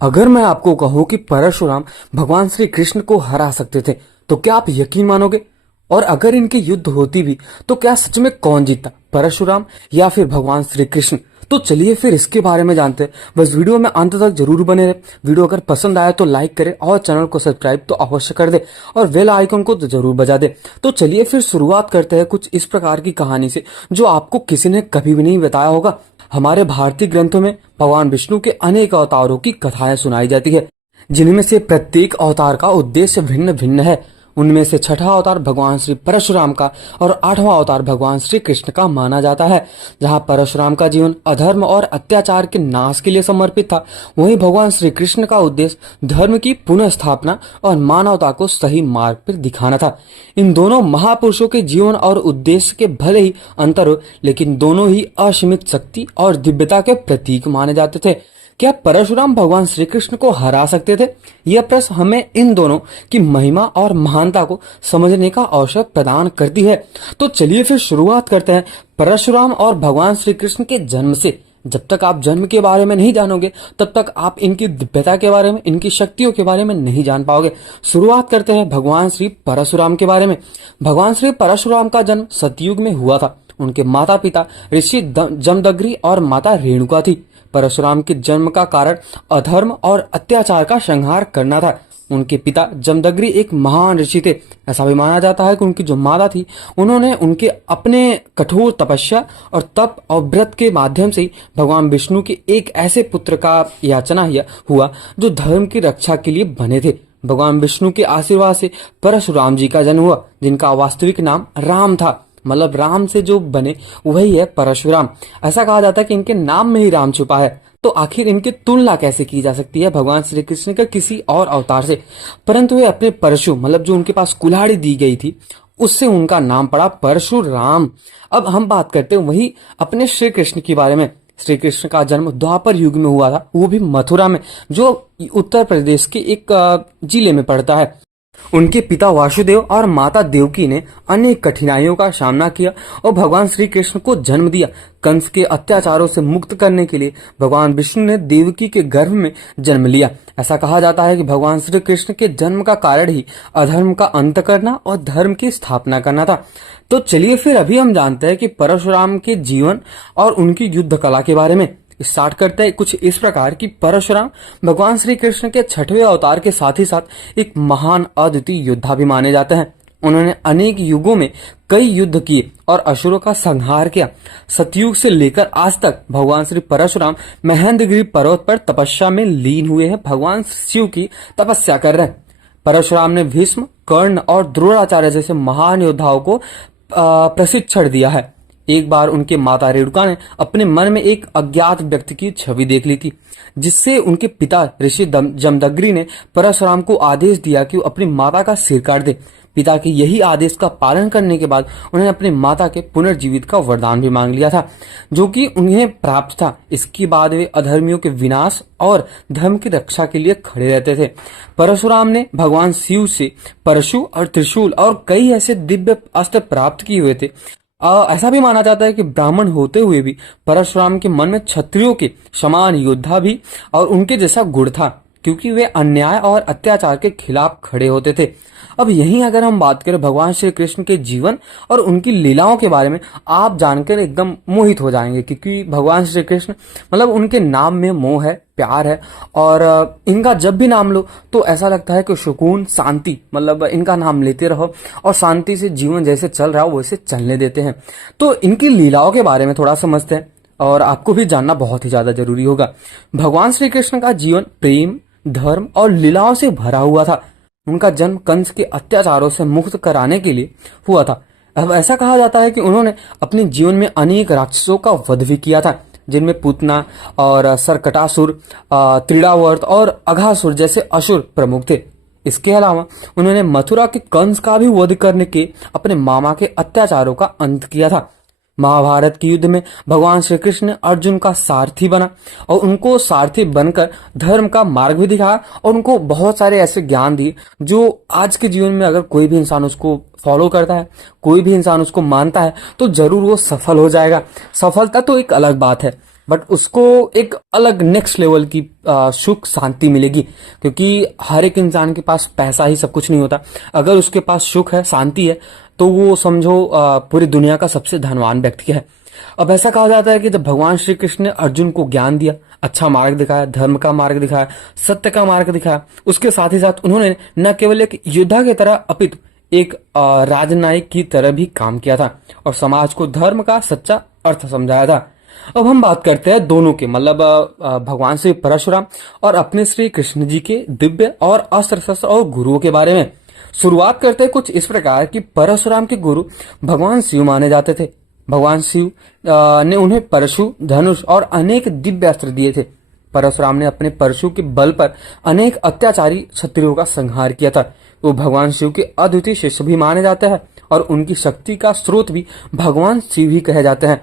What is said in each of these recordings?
अगर मैं आपको कहूं कि परशुराम भगवान श्री कृष्ण को हरा सकते थे तो क्या आप यकीन मानोगे? और अगर इनकी युद्ध होती भी तो क्या सच में कौन जीतता, परशुराम या फिर भगवान श्री कृष्ण? तो चलिए फिर इसके बारे में जानते हैं। बस वीडियो में अंत तक जरूर बने रहे। वीडियो अगर पसंद आया तो लाइक करे और चैनल को सब्सक्राइब तो अवश्य कर दे और बेल आइकन को तो जरूर बजा दे। तो चलिए फिर शुरुआत करते हैं कुछ इस प्रकार की कहानी से जो आपको किसी ने कभी भी नहीं बताया होगा। हमारे भारतीय ग्रंथों में भगवान विष्णु के अनेक अवतारों की कथाएं सुनाई जाती है, जिनमें से प्रत्येक अवतार का उद्देश्य भिन्न भिन्न है। उनमें से छठा अवतार भगवान श्री परशुराम का और आठवां अवतार भगवान श्री कृष्ण का माना जाता है। जहां परशुराम का जीवन अधर्म और अत्याचार के नाश के लिए समर्पित था, वहीं भगवान श्री कृष्ण का उद्देश्य धर्म की पुनः स्थापना और मानवता को सही मार्ग पर दिखाना था। इन दोनों महापुरुषों के जीवन और उद्देश्य के भले ही अंतर हो, लेकिन दोनों ही असीमित शक्ति और दिव्यता के प्रतीक माने जाते थे। क्या परशुराम भगवान श्री कृष्ण को हरा सकते थे? यह प्रश्न हमें इन दोनों की महिमा और महानता को समझने का अवसर प्रदान करती है। तो चलिए फिर शुरुआत करते हैं परशुराम और भगवान श्री कृष्ण के जन्म से। जब तक आप जन्म के बारे में नहीं जानोगे तब तक आप इनकी दिव्यता के बारे में, इनकी शक्तियों के बारे में नहीं जान पाओगे। शुरुआत करते हैं भगवान श्री परशुराम के बारे में। भगवान श्री परशुराम का जन्म सतयुग में हुआ था। उनके माता पिता ऋषि जमदग्नि और माता रेणुका थी। परशुराम के जन्म का कारण अधर्म और अत्याचार का संहार करना था। उनके पिता जमदग्नि एक महान ऋषि थे। ऐसा भी माना जाता है कि उनकी जो माता थी, उन्होंने उनके अपने कठोर तपस्या और तप और व्रत के माध्यम से भगवान विष्णु के एक ऐसे पुत्र का याचना हुआ जो धर्म की रक्षा के लिए बने थे। भगवान विष्णु के आशीर्वाद से परशुराम जी का जन्म हुआ, जिनका वास्तविक नाम राम था। मतलब राम से जो बने वही है परशुराम। ऐसा कहा जाता है कि इनके नाम में ही राम छुपा है। तो आखिर इनकी तुलना कैसे की जा सकती है भगवान श्री कृष्ण के किसी और अवतार से? परंतु वे अपने परशु, मतलब जो उनके पास कुल्हाड़ी दी गई थी, उससे उनका नाम पड़ा परशुराम। अब हम बात करते हैं वही अपने श्री कृष्ण के बारे में। श्री कृष्ण का जन्म द्वापर युग में हुआ था, वो भी मथुरा में, जो उत्तर प्रदेश के एक जिले में पड़ता है। उनके पिता वासुदेव और माता देवकी ने अनेक कठिनाइयों का सामना किया और भगवान श्री कृष्ण को जन्म दिया। कंस के अत्याचारों से मुक्त करने के लिए भगवान विष्णु ने देवकी के गर्भ में जन्म लिया। ऐसा कहा जाता है कि भगवान श्री कृष्ण के जन्म का कारण ही अधर्म का अंत करना और धर्म की स्थापना करना था। तो चलिए फिर अभी हम जानते हैं कि परशुराम के जीवन और उनकी युद्ध कला के बारे में। स्टार्ट करते हैं कुछ इस प्रकार कि परशुराम भगवान श्री कृष्ण के छठवें अवतार के साथ ही साथ एक महान अद्वितीय योद्धा भी माने जाते हैं। उन्होंने अनेक युगों में कई युद्ध किए और असुरों का संहार किया। सतयुग से लेकर आज तक भगवान श्री परशुराम महेंद्रगिरी पर्वत पर तपस्या में लीन हुए हैं, भगवान शिव की तपस्या कर रहे हैं। परशुराम ने भीष्म, कर्ण और द्रोणाचार्य जैसे महान योद्धाओं को प्रशिक्षण दिया है। एक बार उनके माता रेणुका ने अपने मन में एक अज्ञात व्यक्ति की छवि देख ली थी, जिससे उनके पिता ऋषि जमदग्नि ने परशुराम को आदेश दिया कि वो अपनी माता का सिर काट दे। पिता के यही आदेश का पालन करने के बाद उन्होंने अपनी माता के पुनर्जीवित का वरदान भी मांग लिया था, जो कि उन्हें प्राप्त था। इसके बाद वे अधर्मियों के विनाश और धर्म की रक्षा के लिए खड़े रहते थे। परशुराम ने भगवान शिव से परशु और त्रिशूल और कई ऐसे दिव्य अस्त्र प्राप्त किए हुए थे। ऐसा भी माना जाता है कि ब्राह्मण होते हुए भी परशुराम के मन में क्षत्रियों के समान योद्धा भी और उनके जैसा गुण था, क्योंकि वे अन्याय और अत्याचार के खिलाफ खड़े होते थे। अब यहीं अगर हम बात करें भगवान श्री कृष्ण के जीवन और उनकी लीलाओं के बारे में, आप जानकर एकदम मोहित हो जाएंगे, क्योंकि भगवान श्री कृष्ण मतलब उनके नाम में मोह है, प्यार है और इनका जब भी नाम लो तो ऐसा लगता है कि सुकून, शांति, मतलब इनका नाम लेते रहो और शांति से जीवन जैसे चल रहा हो वैसे चलने देते हैं। तो इनकी लीलाओं के बारे में थोड़ा समझते हैं और आपको भी जानना बहुत ही ज्यादा जरूरी होगा। भगवान श्री कृष्ण का जीवन प्रेम, धर्म और लीलाओं से भरा हुआ था। उनका जन्म कंस के अत्याचारों से मुक्त कराने के लिए हुआ था। अब ऐसा कहा जाता है कि उन्होंने अपने जीवन में अनेक राक्षसों का वध भी किया था, जिनमें पूतना और सरकटासुर, त्रिडावर्त और अघासुर जैसे असुर प्रमुख थे। इसके अलावा उन्होंने मथुरा के कंस का भी वध करने के अपने मामा के अत्याचारों का अंत किया था। महाभारत के युद्ध में भगवान श्री कृष्ण ने अर्जुन का सारथी बना और उनको सारथी बनकर धर्म का मार्ग भी दिखाया और उनको बहुत सारे ऐसे ज्ञान दिए जो आज के जीवन में अगर कोई भी इंसान उसको फॉलो करता है, कोई भी इंसान उसको मानता है, तो जरूर वो सफल हो जाएगा। सफलता तो एक अलग बात है, बट उसको एक अलग नेक्स्ट लेवल की सुख शांति मिलेगी, क्योंकि हर एक इंसान के पास पैसा ही सब कुछ नहीं होता। अगर उसके पास सुख है, शांति है, तो वो समझो पूरी दुनिया का सबसे धनवान व्यक्ति है। अब ऐसा कहा जाता है कि जब भगवान श्री कृष्ण ने अर्जुन को ज्ञान दिया, अच्छा मार्ग दिखाया, धर्म का मार्ग दिखाया, सत्य का मार्ग दिखाया, उसके साथ ही साथ उन्होंने न केवल एक योद्धा की तरह अपितु एक राजनायक की तरह भी काम किया था और समाज को धर्म का सच्चा अर्थ समझाया था। अब हम बात करते हैं दोनों के, मतलब भगवान श्री परशुराम और अपने श्री कृष्ण जी के दिव्य और अस्त्र शस्त्र और गुरुओं के बारे में। शुरुआत करते हैं कुछ इस प्रकार कि परशुराम के गुरु भगवान शिव माने जाते थे। भगवान शिव ने उन्हें परशु, धनुष और अनेक दिव्य अस्त्र दिए थे। परशुराम ने अपने परशु के बल पर अनेक अत्याचारी क्षत्रियों का संहार किया था। वो भगवान शिव के अद्वितीय शिष्य भी माने जाते हैं और उनकी शक्ति का स्रोत भी भगवान शिव ही कहे जाते हैं।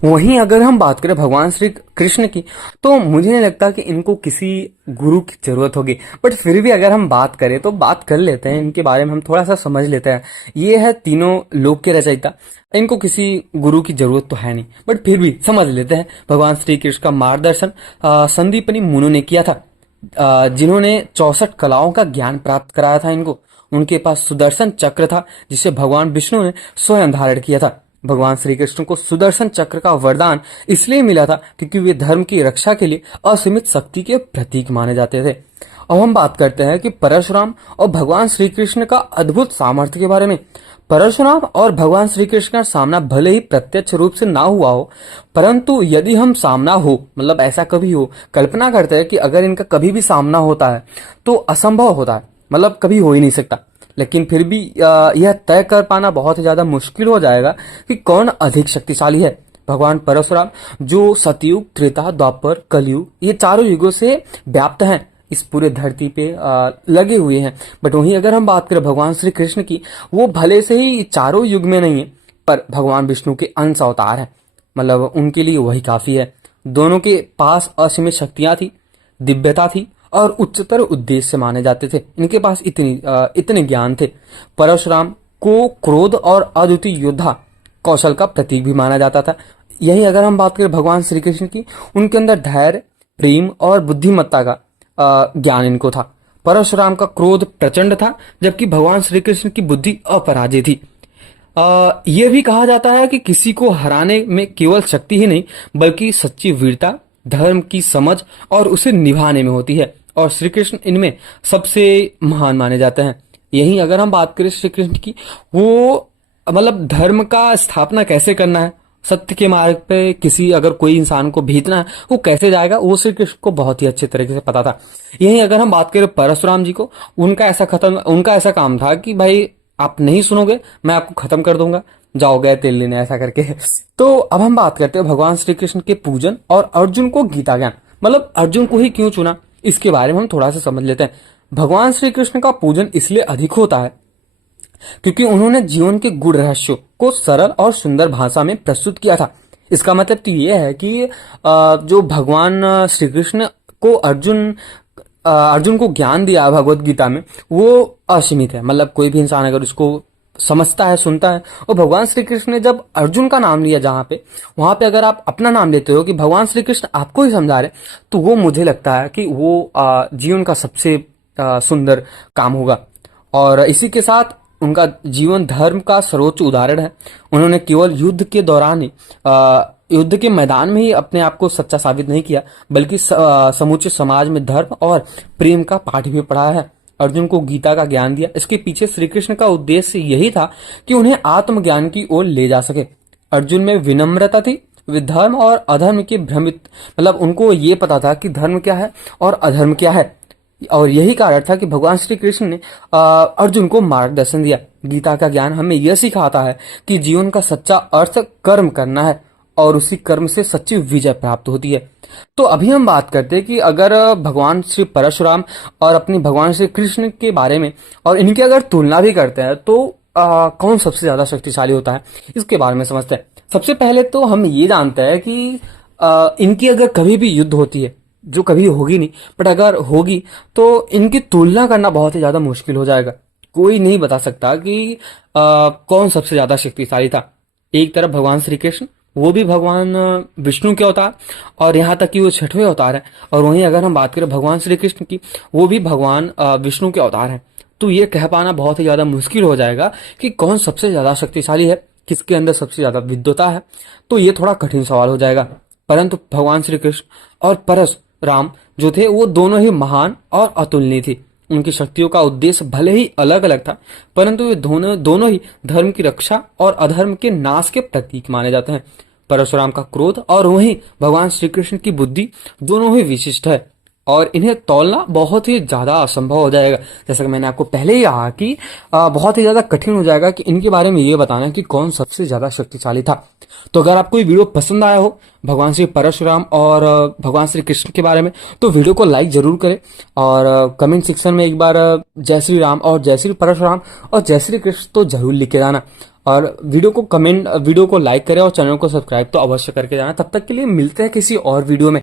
वहीं अगर हम बात करें भगवान श्री कृष्ण की, तो मुझे नहीं लगता कि इनको किसी गुरु की जरूरत होगी, बट फिर भी अगर हम बात करें तो बात कर लेते हैं इनके बारे में, हम थोड़ा सा समझ लेते हैं। ये है तीनों लोक के रचयिता, इनको किसी गुरु की जरूरत तो है नहीं, बट फिर भी समझ लेते हैं। भगवान श्री कृष्ण का मार्गदर्शन संदीपनी मुनु ने किया था, जिन्होंने 64 कलाओं का ज्ञान प्राप्त कराया था इनको। उनके पास सुदर्शन चक्र था, जिसे भगवान विष्णु ने स्वयं धारण किया था। भगवान श्री कृष्ण को सुदर्शन चक्र का वरदान इसलिए मिला था क्योंकि वे धर्म की रक्षा के लिए असीमित शक्ति के प्रतीक माने जाते थे। अब हम बात करते हैं कि परशुराम और भगवान श्री कृष्ण का अद्भुत सामर्थ्य के बारे में। परशुराम और भगवान श्री कृष्ण का सामना भले ही प्रत्यक्ष रूप से ना हुआ हो, परंतु यदि हम सामना हो, मतलब ऐसा कभी हो, कल्पना करते हैं कि अगर इनका कभी भी सामना होता है तो असंभव होता है, मतलब कभी हो ही नहीं सकता। लेकिन फिर भी यह तय कर पाना बहुत ही ज्यादा मुश्किल हो जाएगा कि कौन अधिक शक्तिशाली है। भगवान परशुराम जो सतयुग, त्रेता, द्वापर, कलयुग, ये चारों युगों से व्याप्त हैं, इस पूरे धरती पे लगे हुए हैं। बट वहीं अगर हम बात करें भगवान श्री कृष्ण की, वो भले से ही चारों युग में नहीं है, पर भगवान विष्णु के अंश अवतार है, मतलब उनके लिए वही काफी है। दोनों के पास असीमित शक्तियां थी, दिव्यता थी और उच्चतर उद्देश्य माने जाते थे। इनके पास इतने ज्ञान थे। परशुराम को क्रोध और अद्वितीय योद्धा कौशल का प्रतीक भी माना जाता था। यही अगर हम बात करें भगवान श्री कृष्ण की, उनके अंदर धैर्य, प्रेम और बुद्धिमत्ता का ज्ञान इनको था। परशुराम का क्रोध प्रचंड था, जबकि भगवान श्री कृष्ण की बुद्धि अपराजित थी। यह भी कहा जाता है कि किसी को हराने में केवल शक्ति ही नहीं, बल्कि सच्ची वीरता, धर्म की समझ और उसे निभाने में होती है, और श्री कृष्ण इनमें सबसे महान माने जाते हैं। यही अगर हम बात करें श्री कृष्ण की, वो मतलब धर्म का स्थापना कैसे करना है, सत्य के मार्ग पे किसी अगर कोई इंसान को भेजना है, वो कैसे जाएगा, वो श्री कृष्ण को बहुत ही अच्छे तरीके से पता था। यही अगर हम बात करें परशुराम जी को, उनका ऐसा काम था कि भाई आप नहीं सुनोगे, मैं आपको खत्म कर दूंगा, जाओ गए तेल लेने, ऐसा करके। तो अब हम बात करते हैं भगवान श्री कृष्ण के पूजन और अर्जुन को गीता ज्ञान, मतलब अर्जुन को ही क्यों चुना, इसके बारे में हम थोड़ा सा समझ लेते हैं। भगवान श्री कृष्ण का पूजन इसलिए अधिक होता है क्योंकि उन्होंने जीवन के गूढ़ रहस्यों को सरल और सुंदर भाषा में प्रस्तुत किया था। इसका मतलब तो ये है कि जो भगवान श्री कृष्ण को अर्जुन को ज्ञान दिया भगवत गीता में, वो असीमित है। मतलब कोई भी इंसान अगर उसको समझता है, सुनता है, और भगवान श्री कृष्ण ने जब अर्जुन का नाम लिया जहां पे, वहां पे अगर आप अपना नाम लेते हो कि भगवान श्री कृष्ण आपको ही समझा रहे, तो वो मुझे लगता है कि वो जीवन का सबसे सुंदर काम होगा। और इसी के साथ उनका जीवन धर्म का सर्वोच्च उदाहरण है। उन्होंने केवल युद्ध के दौरान ही युद्ध के मैदान में ही अपने आप को सच्चा साबित नहीं किया, बल्कि समूचे समाज में धर्म और प्रेम का पाठ भी पढ़ाया है। अर्जुन को गीता का ज्ञान दिया, इसके पीछे श्री कृष्ण का उद्देश्य यही था कि उन्हें आत्मज्ञान की ओर ले जा सके। अर्जुन में विनम्रता थी, वे धर्म और अधर्म के भ्रमित, मतलब उनको ये पता था कि धर्म क्या है और अधर्म क्या है, और यही कारण था कि भगवान श्री कृष्ण ने अर्जुन को मार्गदर्शन दिया। गीता का ज्ञान हमें यह सिखाता है कि जीवन का सच्चा अर्थ कर्म करना है और उसी कर्म से सच्ची विजय प्राप्त होती है। तो अभी हम बात करते हैं कि अगर भगवान श्री परशुराम और अपनी भगवान श्री कृष्ण के बारे में और इनकी अगर तुलना भी करते हैं तो कौन सबसे ज्यादा शक्तिशाली होता है, इसके बारे में समझते हैं। सबसे पहले तो हम ये जानते हैं कि इनकी अगर कभी भी युद्ध होती है, जो कभी होगी नहीं, बट अगर होगी तो इनकी तुलना करना बहुत ही ज्यादा मुश्किल हो जाएगा। कोई नहीं बता सकता कि कौन सबसे ज्यादा शक्तिशाली था। एक तरफ भगवान श्री कृष्ण वो भी भगवान विष्णु के अवतार, और यहाँ तक कि वो छठवें अवतार है। और वहीं अगर हम बात करें भगवान श्री कृष्ण की, वो भी भगवान विष्णु के अवतार हैं। तो ये कह पाना बहुत ही ज्यादा मुश्किल हो जाएगा कि कौन सबसे ज्यादा शक्तिशाली है, किसके अंदर सबसे ज्यादा विद्वता है। तो ये थोड़ा कठिन सवाल हो जाएगा। परंतु भगवान श्री कृष्ण और परशुराम जो थे, वो दोनों ही महान और अतुलनीय थी। उनकी शक्तियों का उद्देश्य भले ही अलग अलग था, परंतु वे दोनों दोनों ही धर्म की रक्षा और अधर्म के नाश के प्रतीक माने जाते हैं। परशुराम का क्रोध और वहीं भगवान श्री कृष्ण की बुद्धि दोनों ही विशिष्ट है, और इन्हें तौलना बहुत ही ज्यादा असंभव हो जाएगा। जैसा कि मैंने आपको पहले ही कहा कि बहुत ही ज्यादा कठिन हो जाएगा कि इनके बारे में ये बताना कि कौन सबसे ज्यादा शक्तिशाली था। तो अगर आपको ये वीडियो पसंद आया हो भगवान श्री परशुराम और भगवान श्री कृष्ण के बारे में, तो वीडियो को लाइक जरूर करें, और कमेंट सेक्शन में एक बार जय श्री राम और जय श्री परशुराम और जय श्री कृष्ण तो जरूर लिख के जाना। और वीडियो को लाइक करें और चैनल को सब्सक्राइब तो अवश्य करके जाना। तब तक के लिए मिलते हैं किसी और वीडियो में।